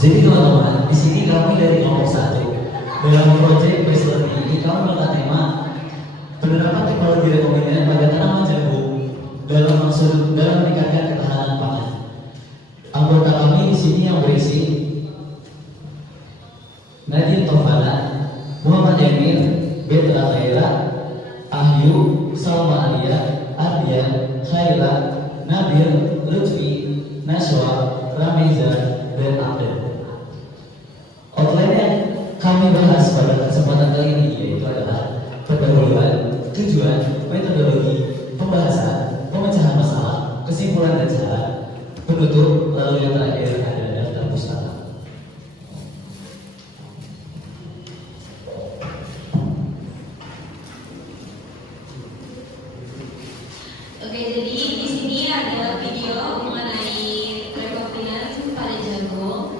Jadi teman-teman, di sini kami dari kelompok 1 dalam proyek Bachelor ini kami mengangkat tema penerapan teknologi rekomendasi pada tanaman jagung dalam meningkatkan ketahanan pangan. Anggota kami di sini yang berisi Nadine Tovana, Muhammad Emir, Betra Khaira, Ahyu, Salma Alia, Ardia, Khaira, Nabil, Lutfi, Naswa, Rameza, dan Abdel. Outline yang kami bahas pada kesempatan kali ini yaitu adalah pendahuluan, tujuan, metodologi, pembahasan, pemecahan masalah, kesimpulan dan cara, penutup, lalu yang terakhir ada daftar pustaka. Oke, jadi di sini ada video mengenai rekomendasi pada jagung.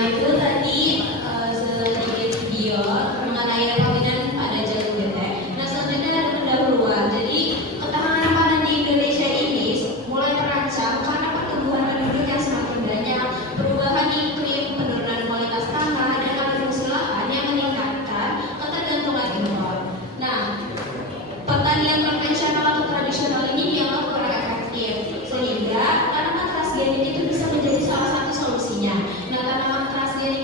Itu tadi sedikit video mengenai rekomendasi pada jagung getek. Nah, selanjutnya ada pendahuluan. Jadi ketahanan pangan di Indonesia ini mulai terancam karena pertumbuhan penduduk yang semakin banyak, perubahan iklim, penurunan kualitas tanah, dan alih-fungsi lahan yang meningkatkan ketergantungan impor. Nah, pertanian konvensional atau tradisional ini dianggap kurang efektif, sehingga tanaman transgenik itu bisa menjadi salah satu solusinya. Nah, tanaman transgenik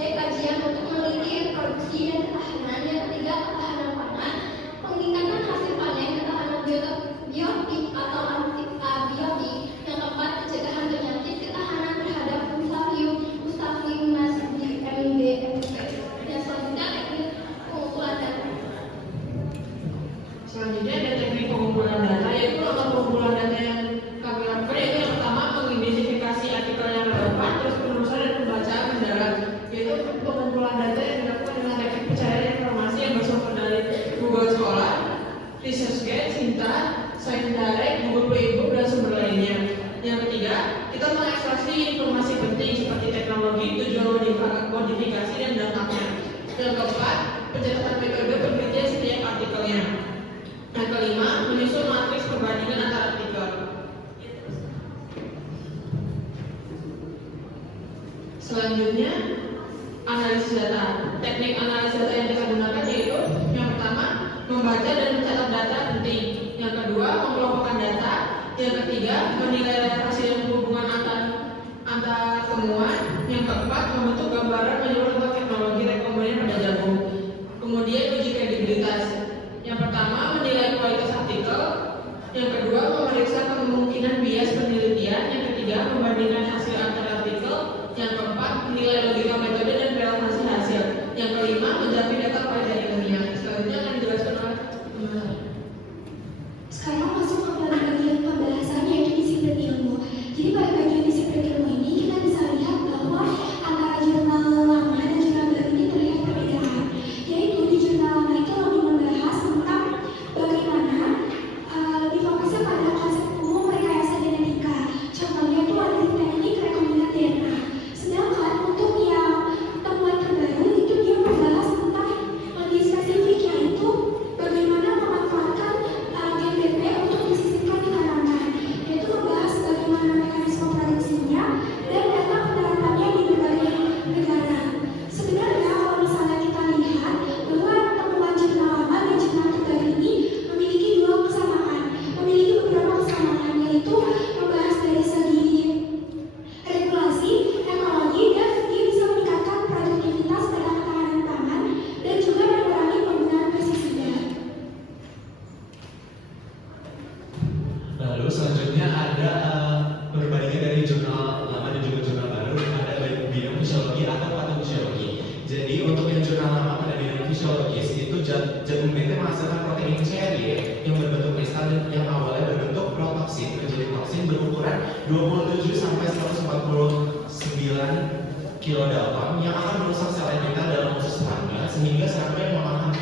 kajian untuk meneliti produksi dan ketahanan. Yang ketiga, ketahanan pangan, meningkatkan hasil panen, ketahanan biotik atau abiotik. Yang keempat, pencegahan penyakit, ketahanan terhadap mustaqim nasib MDMP. Dan selanjutnya teknik pengumpulan data. Selanjutnya ada teknik pengumpulan data, yaitu melakukan pengumpulan data yang kami lakukan, yaitu yang pertama mengidentifikasi artikel yang relevan, terus penelusuran dan pembacaan mendalam, yaitu pengumpulan data yang dilakukan dengan teknik pencarian informasi yang bersumber dari Google Scholar, ResearchGate, Sinta, Science Direct, Google Playbook, dan sumber lainnya. Yang ketiga, kita mengekstraksi informasi penting seperti teknologi, tujuan modifikasi, dan dampaknya. Yang keempat, pencatatan metode penelitian setiap artikelnya. Yang kelima, menyusun matriks perbandingan antar artikel. Selanjutnya, analisis data. Teknik analisis data yang kita gunakan yaitu yang pertama, membaca dan mencatat data penting. Yang kedua, mengelompokkan data. Yang ketiga, menilai relasi dan hubungan antar temuan. Yang keempat, membentuk gambaran menyeluruh tentang teknologi rekomendasi pada jagung. Kemudian, uji kredibilitas. Yang pertama, menilai kualitas artikel. Yang kedua, memeriksa kemungkinan bias penelitian. Yang ketiga, membandingkan hasil antar artikel. Yang keempat, menilai logika metode dan relevansi hasil. Yang kelima, menjamin data faedah ilmiah. Selanjutnya akan dijelaskan oleh Sekarang masuk ke bagian pembahasan, yaitu disiplin ilmu. Jadi pada bagian disiplin ilmu ini kita bisa lihat bahwa antara jurnal lama dan jurnal baru ini terlihat perbedaan. Yaitu di jurnal lama itu lebih membahas tentang bagaimana lebih fokusnya pada konsep umum rekayasa genetika. Contohnya itu ada di teknik rekombinan DNA. Sedangkan untuk yang temuan terbaru itu dia membahas tentang lebih spesifik, yaitu bagaimana memanfaatkan gen BP untuk disisipkan di tanaman, yaitu membahas bagaimana mekanisme produksinya dan data penerapannya di berbagai negara. Sebenarnya kalau misalnya kita lihat bahwa temuan jurnal lama dan jurnal terbaru ini memiliki dua kesamaan, memiliki beberapa kesamaan, yaitu membahas dari segi regulasi, ekologi, dan dia bisa meningkatkan produktivitas pada ketahanan pangan dan juga mengurangi penggunaan pestisida. Lalu selanjutnya ada perbandingan dari jurnal lama dan juga jurnal baru. Ada bidang fisiologi atau patofisiologi. Jadi untuk yang jurnal lama pada bidang fisiologis itu jagung bete menghasilkan protein CRY yang berbentuk kristal yang awalnya berbentuk protoksin menjadi toksin berukuran 27 sampai 149 kilodalton yang akan merusak sel vital dalam usus serangga sehingga serangga yang memakan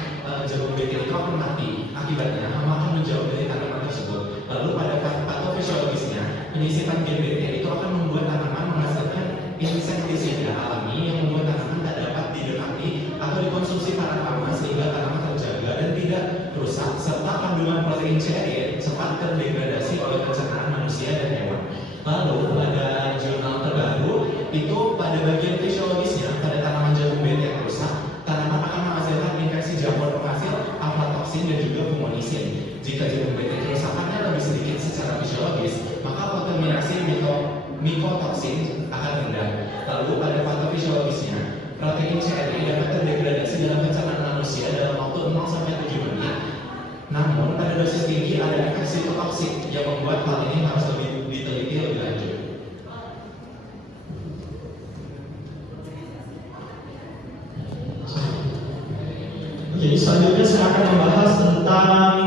jagung bete itu akan mati. Akibatnya hama akan menjauh dari tanaman tersebut. Lalu pada patofisiologisnya, penyisipan gen BT itu akan membuat tanaman menghasilkan insektisida alami yang membuat tanaman tak dapat didekati atau dikonsumsi para hama sehingga tanaman terjaga dan tidak rusak, serta kandungan protein CRY sempat terdegradasi oleh pencernaan manusia dan hewan. Lalu pada jurnal terbaru itu pada bagian fisiologisnya, pada tanaman jagung bete yang rusak, tanaman akan menghasilkan infeksi jamur penghasil aflatoksin dan juga fumonisin. Jika jagung bete kerusakannya lebih sedikit secara fisiologis, maka kontaminasi mikotoksin akan rendah. Lalu pada patofisiologisnya, protein CRY dapat terdegradasi dalam pencernaan manusia dalam waktu 0-7 menit. Namun pada dosis tinggi ada efek sitotoksik yang membuat hal ini harus lebih diteliti lebih lanjut. Jadi selanjutnya saya akan membahas tentang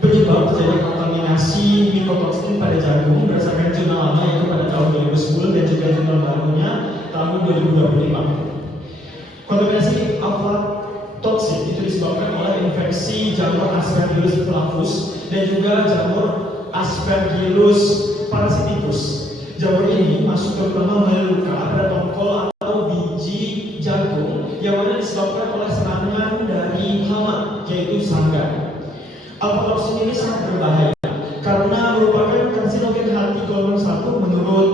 penyebab terjadi kontaminasi mikotoksin pada jagung berdasarkan jurnal lama yaitu pada tahun 2010 dan juga jurnal barunya tahun 2025. Kontaminasi aflatoksin itu disebabkan oleh infeksi jamur Aspergillus flavus dan juga jamur Aspergillus parasiticus. Jamur ini masuk terutama melalui luka pada tongkol atau biji jagung yang mana disebabkan oleh serangan dari hama yaitu serangga. Aflatoksin ini sangat berbahaya karena merupakan karsinogen hati golongan 1 menurut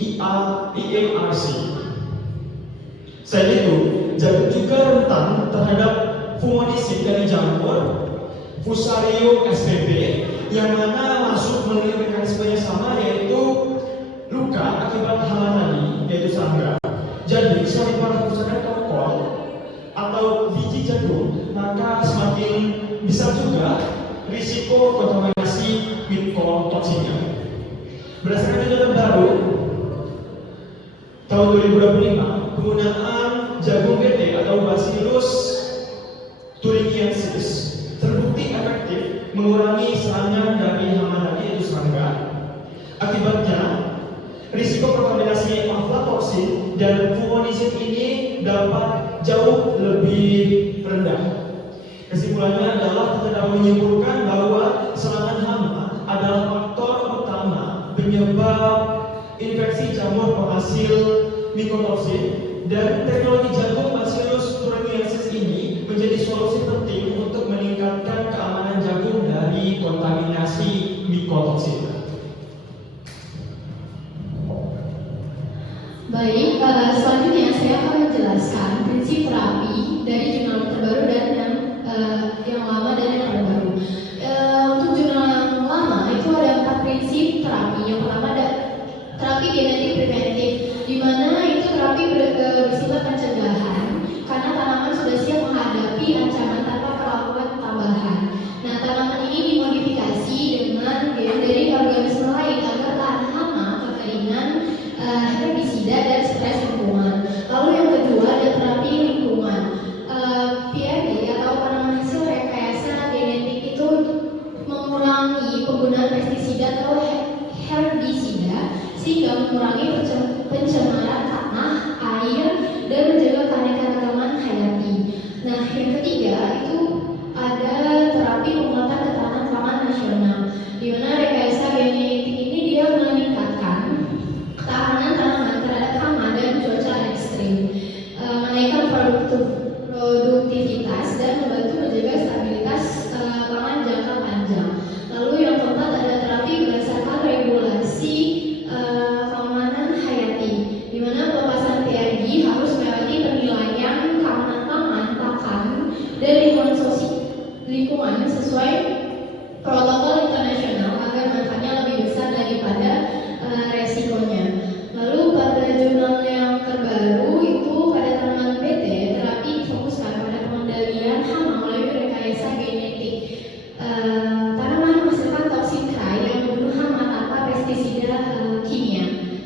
IARC. Selain itu, jagung juga rentan terhadap fumonisin dari jamur Fusarium spp yang mana masuk melalui mekanisme yang sama yaitu luka akibat hama tadi yaitu serangga. Jadi semakin parah kerusakan tokol atau biji jagung, maka semakin besar juga risiko kontaminasi mikotoksinnya. Berdasarkan data terbaru tahun 2025, penggunaan jagung BT atau Bacillus thuringiensis terbukti efektif mengurangi serangan dari hama tadi, yaitu serangga. Akibatnya, risiko kontaminasi aflatoksin dan fumonisin ini dapat jauh lebih rendah. Kesimpulannya adalah kita dapat menyimpulkan bahwa serangan hama adalah faktor utama penyebab infeksi jamur penghasil mikotoksin, dan teknologi jagung Bacillus thuringiensis ini menjadi solusi penting untuk meningkatkan keamanan jagung dari kontaminasi mikotoksin. Baik, selanjutnya saya akan menjelaskan prinsip terapi dari jurnal terbaru dan yang lama dan yang terbaru. Untuk jurnal yang lama itu ada 4 prinsip terapi. Yang pertama ada terapi genetik preventif, di mana itu terapi bersifat pencegahan karena tanaman sudah siap menghadapi ancaman tanpa perlakuan tambahan. Nah, tanaman ini dimodifikasi dengan gen dari organisme lain agar tahan hama, kekeringan, herbisida dan stres lingkungan. Lalu yang kedua ada terapi lingkungan. PRD atau penanaman hasil rekayasa genetik itu mengurangi penggunaan pestisida atau herbisida sehingga mengurangi pencemaran tanah, air, dan menjaga keanekaragaman hayati. Nah, yang ketiga itu ada terapi penguatan ketahanan pangan nasional, di mana rekayasa genetik ini dia meningkatkan ketahanan tanaman terhadap hama dan cuaca ekstrim, menaikkan produktivitas dan membantu menjaga stabilitas pangan jangka panjang. Lalu yang keempat ada terapi berdasarkan regulasi keamanan hayati, di mana pelepasan PRG harus melewati penilaian keamanan pangan, pakan, dan lingkungan sesuai protokol internasional agar manfaatnya lebih besar daripada resikonya. Lalu pada jurnal yang terbaru itu pada tanaman BT, terapi difokuskan pada pengendalian hama melalui rekayasa genetik. Tanaman menghasilkan toksin krai yang membunuh hama tanpa pestisida kimia.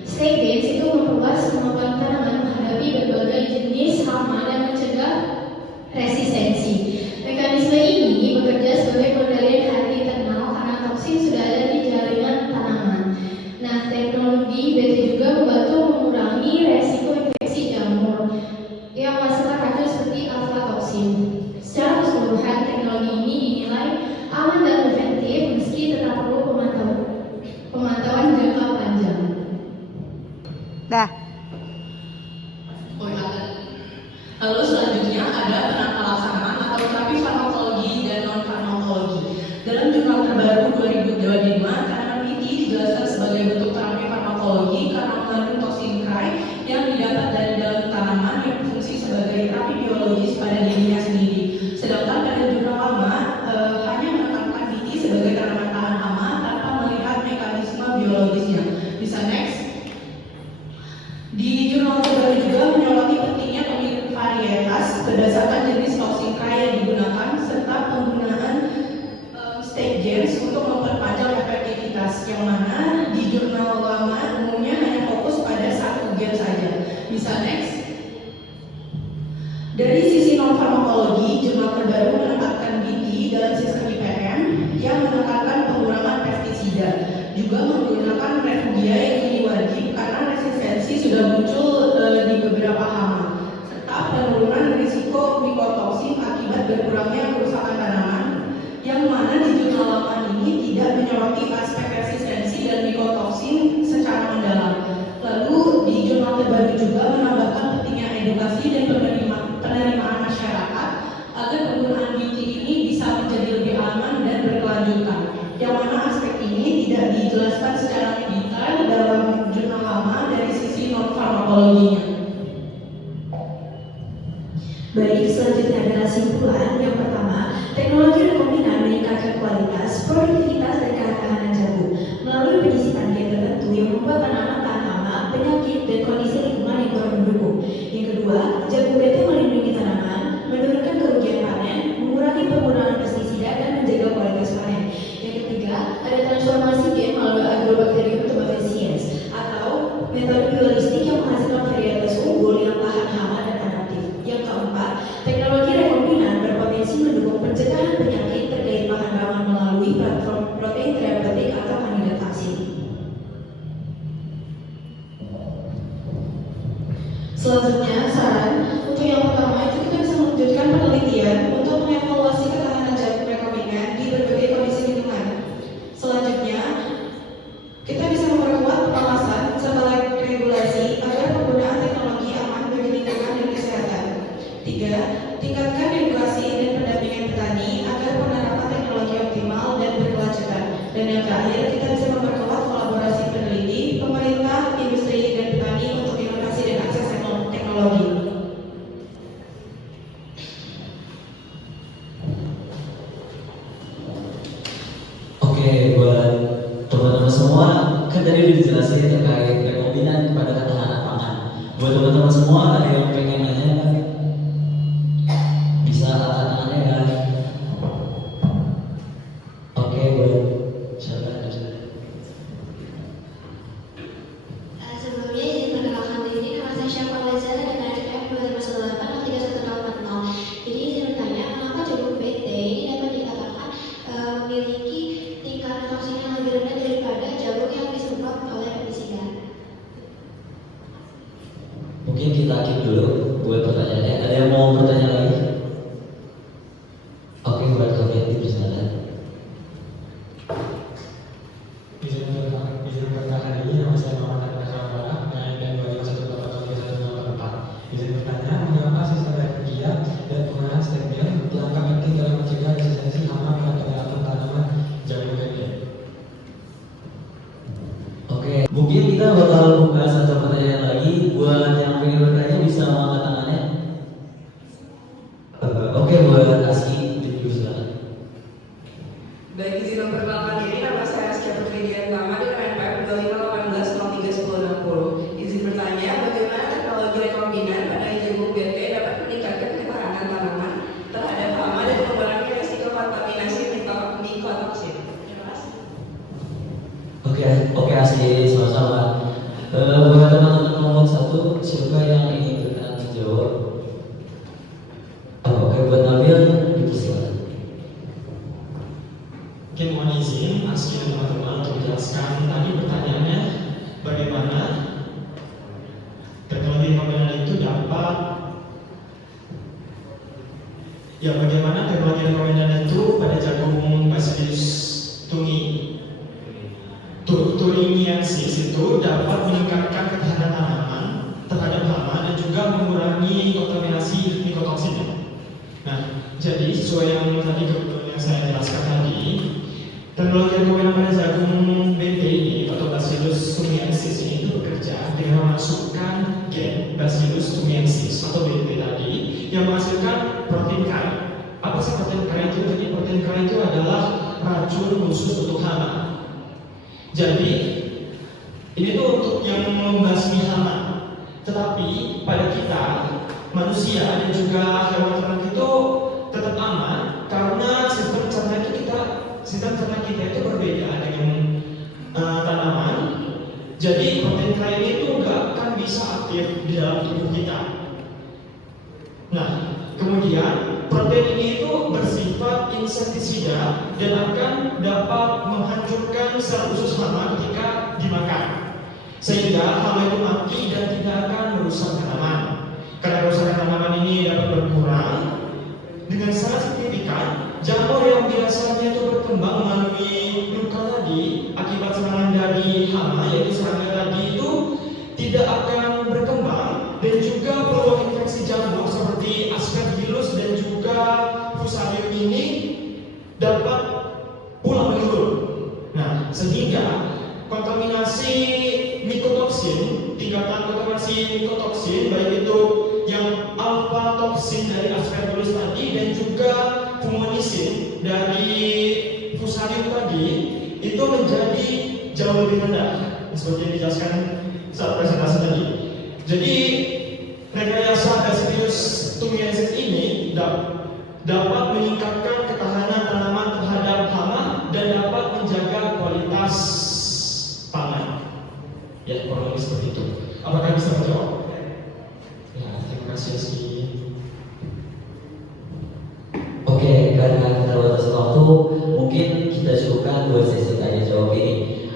Stake base itu memperluas kemampuan tanaman menghadapi berbagai jenis hama dan mencegah resistensi. Mekanisme ini bekerja sebagai pengendalian hati internal karena toksin sudah ada di jaringan tanaman. Nah, teknologi BT juga membantu mengurangi resiko infeksi jamur yang menghasilkan racun seperti aflatoksin. Secara keseluruhan, teknologi ini dinilai aman dan preventif meski tetap perlu pemantauan jangka panjang. Dah. Lalu selanjutnya ada penata laksanaan atau terapi farmakologi dan non-farmakologi. Dalam jurnal terbaru 2025, tanaman PT dijelaskan sebagai bentuk terapi farmakologi karena mengandung toksin krai yang didapat dari dalam tanaman yang berfungsi sebagai terapi biologis pada dirinya sendiri. Sedangkan pada jurnal lama hanya menetapkan PT sebagai tanaman tahan hama tanpa melihat mekanisme biologisnya. Bisa next. Di jurnal terbaru juga menyoroti pentingnya pemilihan varietas berdasarkan jenis toksin krai yang digunakan serta penggunaan stake genes untuk memperpanjang efektivitas, yang mana di jurnal lama umumnya hanya fokus pada satu gen saja. Bisa next. Dari sisi non-farmakologi, jurnal terbaru menempatkan BT dalam sistem IPM yang menekankan pengurangan pestisida, juga menggunakan refugia yang kini wajib karena resistensi sudah muncul di beberapa hama, serta penurunan risiko mikotoksin akibat berkurangnya kerusakan tanaman, yang mana di jurnal lama ini tidak menyoroti aspek resistensi dan mikotoksin secara mendalam. Lalu di jurnal terbaru juga menambahkan pentingnya edukasi dan penerimaan masyarakat agar penggunaan BT ini bisa menjadi lebih aman dan berkelanjutan, yang mana aspek ini tidak dijelaskan secara detail dalam jurnal lama dari sisi non-farmakologinya. Baik, selanjutnya adalah simpulan. Yang pertama, teknologi rekombinan meningkatkan kualitas, produktivitas, dan ketahanan jagung melalui penyisipan gen tertentu yang membuat tanaman tahan hama, penyakit, dan kondisi lingkungan yang kurang mendukung. Yang kedua, jagung BT melindungi tanaman, menurunkan kerugian panen, mengurangi penggunaan pestisida, dan menjaga kualitas panen. Yang ketiga, ada transformasi gen melalui Agrobacterium tomatoides atau metode pluralistik yang menghasilkan varietas unggul yang tahan hama dan adaptif. Yang keempat, teknologi rekombinan berpotensi mendukung pencegahan penyakit terkait bahan rawan melalui platform protein terapeutik atau kandidat vaksin. Selanjutnya, saran untuk yang pertama itu kita bisa melanjutkan penelitian untuk mengevaluasi ketahanan jagung rekombinan di berbagai kondisi lingkungan. Selanjutnya, kita bisa memperkuat pengawasan serta regulasi agar penggunaan teknologi aman bagi lingkungan dan kesehatan. 3. Tingkatkan edukasi dan pendampingan petani agar penerapan teknologi optimal dan berkelanjutan. Dan yang terakhir, kita bisa memperkuat kolaborasi peneliti, pemerintah, industri, dan petani untuk inovasi dan akses teknologi. Oke, buat teman-teman semua, kan tadi udah dijelasin terkait rekombinan kepada ketahanan pangan. Buat teman-teman semua, ada yang pengen nanya kan? Bisa angkat tangannya ya. Oke, buat siapa? Sebelumnya izin perkenalkan diri, nama saya Syafa Leza dan NFM 2018-031040. Jadi izin bertanya, kenapa jagung BT ini dapat dikatakan memiliki tingkat toksik yang lebih rendah daripada jagung yang disemprot oleh pestisida? Mungkin kita keep dulu buat pertanyaannya. Ada yang mau bertanya lagi? Oke, buat kalian dipersilakan. Izin bertanya ini nama saya Muhammad Abdullah dan 2021-031044. Izin bertanya, mengapa sistem refugia dan penggunaan steril langkah penting dalam mencegah resistensi hama pada tanaman jagung BT? Oke, mungkin kita bakal buka satu pertanyaan lagi. Buat yang pengen bertanya bisa mengangkat tangannya. Oke, buat Aski dipersilakan. Baik, izin memperkenalkan diri, nama saya Askia Putri Diantama dengan NPM 2518-031060. Izin bertanya, bagaimana teknologi rekombinan pada jagung BT dapat meningkatkan ketahanan tanaman terhadap hama dan mengurangi risiko kontaminasi mikotoksin? Terima kasih. Oke, Aski, sama-sama. Buat teman-teman nomor 1, siapa yang ingin berkenan menjawab? Oke, buat Nabil dipersilakan. Oke, mohon izin Aski dan teman-teman untuk menjelaskan tadi pertanyaannya bagaimana teknologi rekombinan itu dapat bagaimana teknologi rekombinan itu pada jagung Bacillus thuringiensis itu dapat meningkatkan ketahanan tanaman terhadap hama dan juga mengurangi kontaminasi mikotoksin. Nah, jadi sesuai yang tadi yang saya jelaskan tadi, teknologi rekombinan pada jagung BT ini atau Bacillus thuringiensis ini bekerja dengan memasukkan gen Bacillus thuringiensis atau BT tadi yang menghasilkan protein K. Apa sih protein K itu? Jadi protein K itu adalah racun khusus untuk hama. Jadi ini tuh untuk yang membasmi hama. Tetapi pada kita manusia dan juga hewan ternak itu tetap aman karena sistem cerna kita itu berbeda dengan tanaman. Jadi protein K ini itu nggak akan bisa aktif di dalam tubuh kita. Nah, kemudian protein ini itu bersifat insektisida dan akan dapat menghancurkan sel usus hama ketika dimakan, sehingga hama itu mati dan tidak akan merusak tanaman. Karena kerusakan tanaman ini dapat berkurang dengan sangat signifikan, jamur yang biasanya itu berkembang melalui luka tadi akibat serangan dari hama, yaitu serangga tadi itu tidak akan berkembang, dan juga peluang infeksi jamur seperti Aspergillus dan juga Fusarium ini dapat pula menurun. Nah, sehingga kontaminasi mikotoksin, tingkatan kontaminasi mikotoksin baik itu yang alpha toksin dari Aspergillus tadi dan juga fumonisin dari Fusarium tadi itu menjadi jauh lebih rendah seperti yang dijelaskan saat presentasi tadi. Jadi rekayasa chemiosynthesis ini dapat meningkatkan ketahanan tanaman terhadap hama dan dapat menjaga kualitas pangan. Ya, kurang lebih seperti itu. Apakah bisa menjawab? Ya, terima kasih Rizky. Oke, karena keterbatasan waktu, mungkin kita cukupkan 2 sesi tanya jawab ini.